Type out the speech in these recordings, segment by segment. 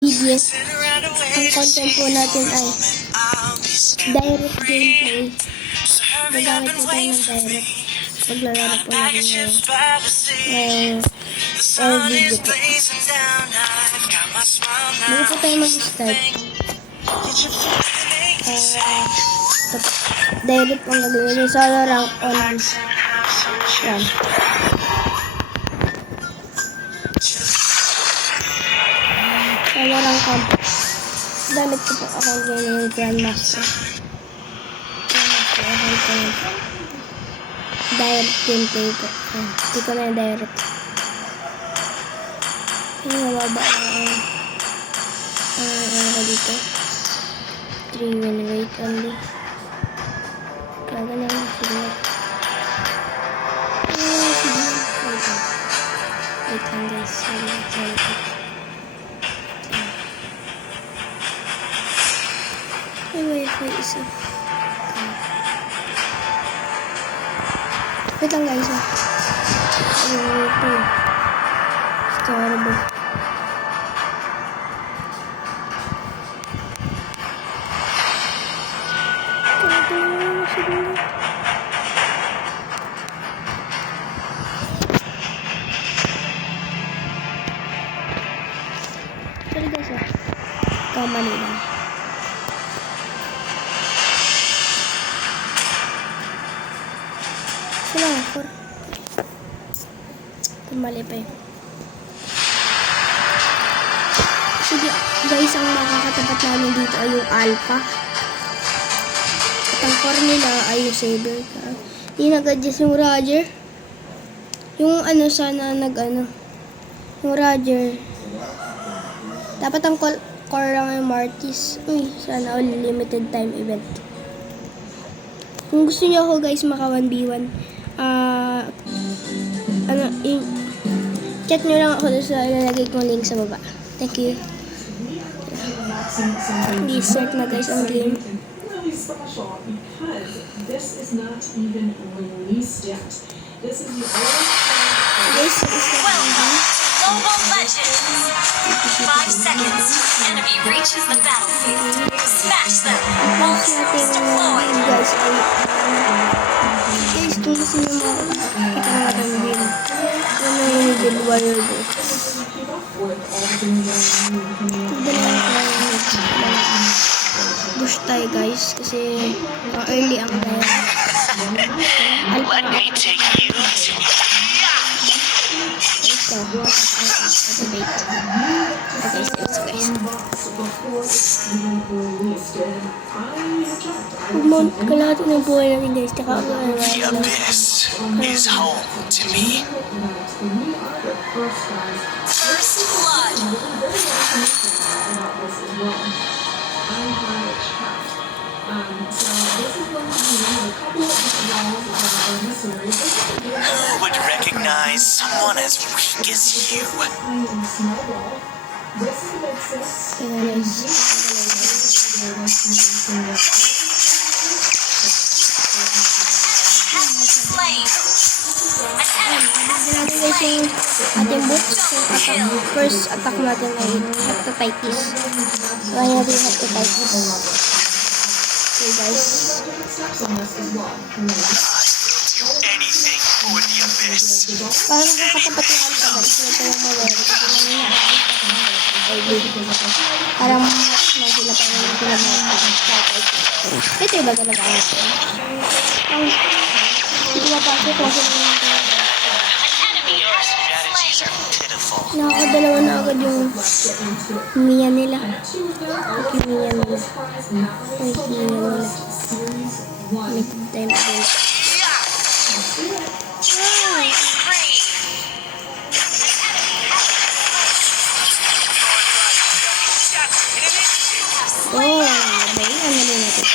Yes, ang content po natin ay direct gameplay. Gagamit po tayo ng direct. Maglalaro po natin ngayong video po. Bago po tayo mag-start, direct po ang gagawin yung solo rank on. Yan. Solo rank camp. Gamit ko po account ngayon yung Grandmaster. Direct gameplay po. Hindi ko na yung direct. Yung mababa ano ko dito. 3 win rate only. Kaga na yung signal. Wait lang guys. May wifi isa. Wait lang guys. Ito. Storable. Sorry guys. Kamali lang. Sila nga, mali pa yun. Sige, guys, ang makakatapat namin dito ay yung Alpha. At ang core nila ay yung Saber. Hindi nag-adjust yung Roger. Yung sana yung Roger. Dapat ang core lang yung Martis. Uy, sana all limited time event. Kung gusto niyo ako guys maka 1v1, chat nyo lang ako sa ilalagay kong link sa baba. Thank you. Start na guys ang game. Global Legends. 5 seconds. Enemy reaches the battlefield. Smash them. Monsters deployed. Guys, kung gusto nyo makakita natin yung game, yun na yung build wire ko. Push tayo guys, kasi early ang tayo. Let me take you to kalahati ng buhay natin guys. The abyss is home to me. First blood. Who would recognize someone as weak as you? Slain. Ating boots, first attack natin ay hepatitis. Kaya natin hepatitis. Okay guys. Anything for the abyss. Parang nakakatapat yung alpha guys. Ito yung mawari. Parang mas na sila parang yung pinag-mawari. Ito yung baga nag-ayos. Hindi mapasok kasi nakakadalawa na agad yung Mia nila. Okay, Mia nila. Ay, Mia nila. Limited time again. Oh, bayan na din natin.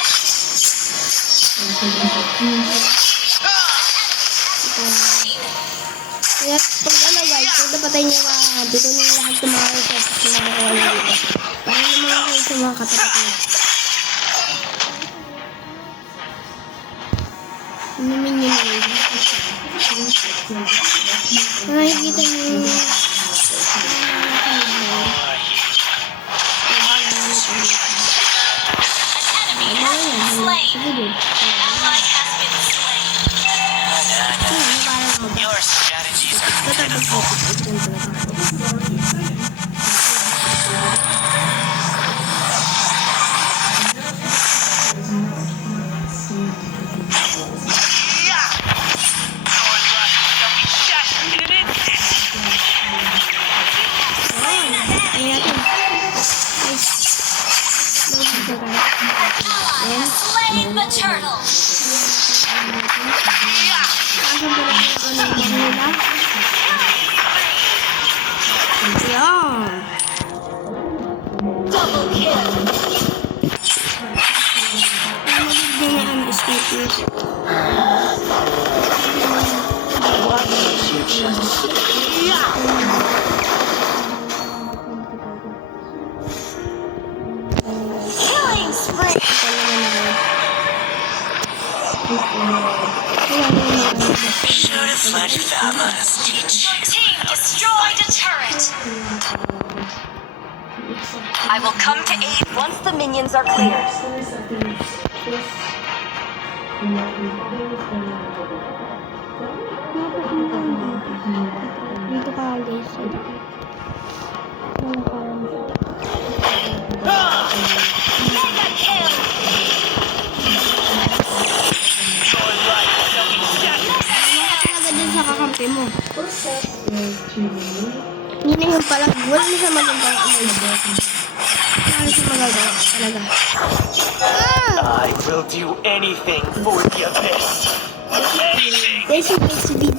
Kaya pag guys, pag napatay niya dito nyo lahat ng mga resources na nakawala dito. Para naman kayo sa mga katapat niya. Inumin nyo na yun. Nakikita nyo Sige din. Ally has been slain. Parang mag- Your strategies are Ba't ang pitiful. Your life shall be shattered in an instant. Ayun natin. Guys. Loading ko tayo. Ally has slain the turtle. Kaso ba lang yung ano yung nila? Ayan. Double kill. Magiging na ano, escapers. Killing spree. Should have let Vamas teach Your you. team destroyed a turret. I will come to aid once the minions are cleared. Dito ka guys. Mega kill. Your life shall be shattered. Talaga din sa kakampi mo. Hindi na yung pala. Wala na siya magagawa. Wala na siya magagawa talaga. Ah! I will do anything for the abyss. Anything. Guys, yung next video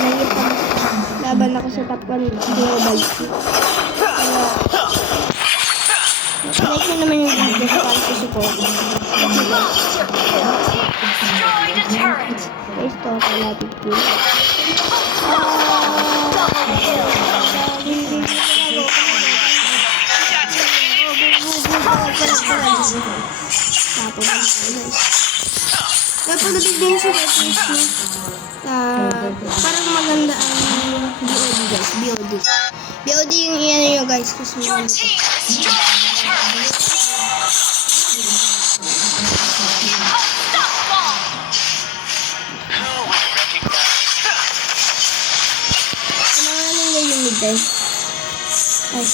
nangipag laban ako sa top 1 global seat. Kaya like nyo naman yung video para sa support. Monster kill. Destroyed a turret. Guys, total natin kill. Double kill. Napagdating din sa purpose niya. Parang maganda ang BOD guys. BOD. BOD yung iyan nyo guys. Kasi Your team destroyed a turret. Unstoppable. Who would recognize? kailangan nyo yung mid guys. Guys,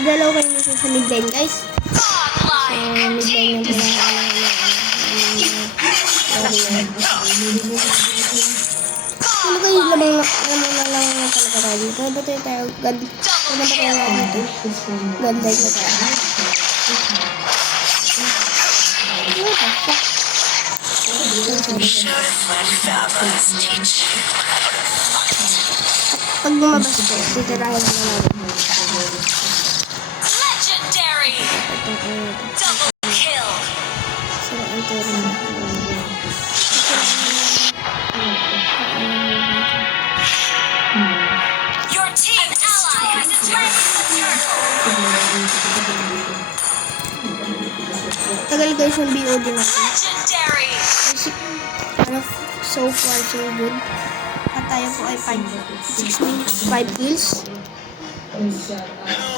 dalaw kayo nyo sa mid lane guys. Godlike. Mid lane yung ano kayo lamang na lang talaga tayo. Kaya ba tayo God? Kaya ba tayo dito? God like na tayo. What the fuck? Should have let Vamas teach you. Pag lumabas ko, titirahin na natin. Legendary. Double kill. Sira ang turo na. Your team ally has slain the turtle. Tagal guys yung BOD natin. Legendary. Kasi, ano, so far so good. At tayo po ay 6 minutes, 5 kills. Who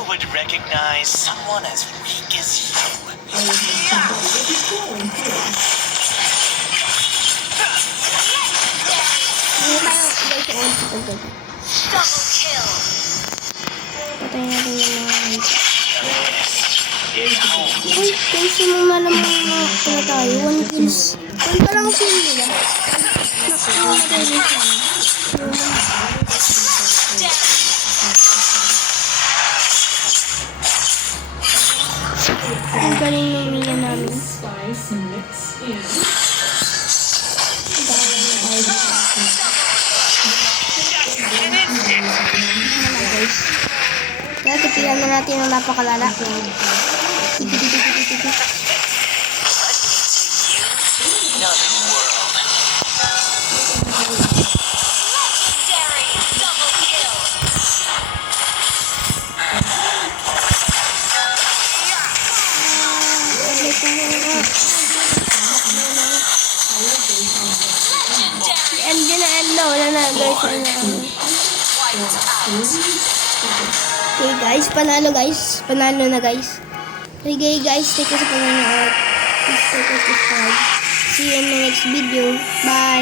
would recognize someone as weak as you? Hindi tayo guys sa ulti ko guys. Double kill. Patayin natin yung mga Is home. uy, guys yung mga naman mga tayo. 1 kills. 1 pa lang kill nila. Nakamatay din siya. Ang galing ng mina namin. Kaya tipilan na natin ang napakalala. Another world. Legendary. Double kill. Legendary. End yun na end na. Wala na guys. Wiped out. Okay guys, panalo guys. Panalo na guys. Okay guys, thank you sa panonood. Please like and subscribe. See you in my next video. Bye!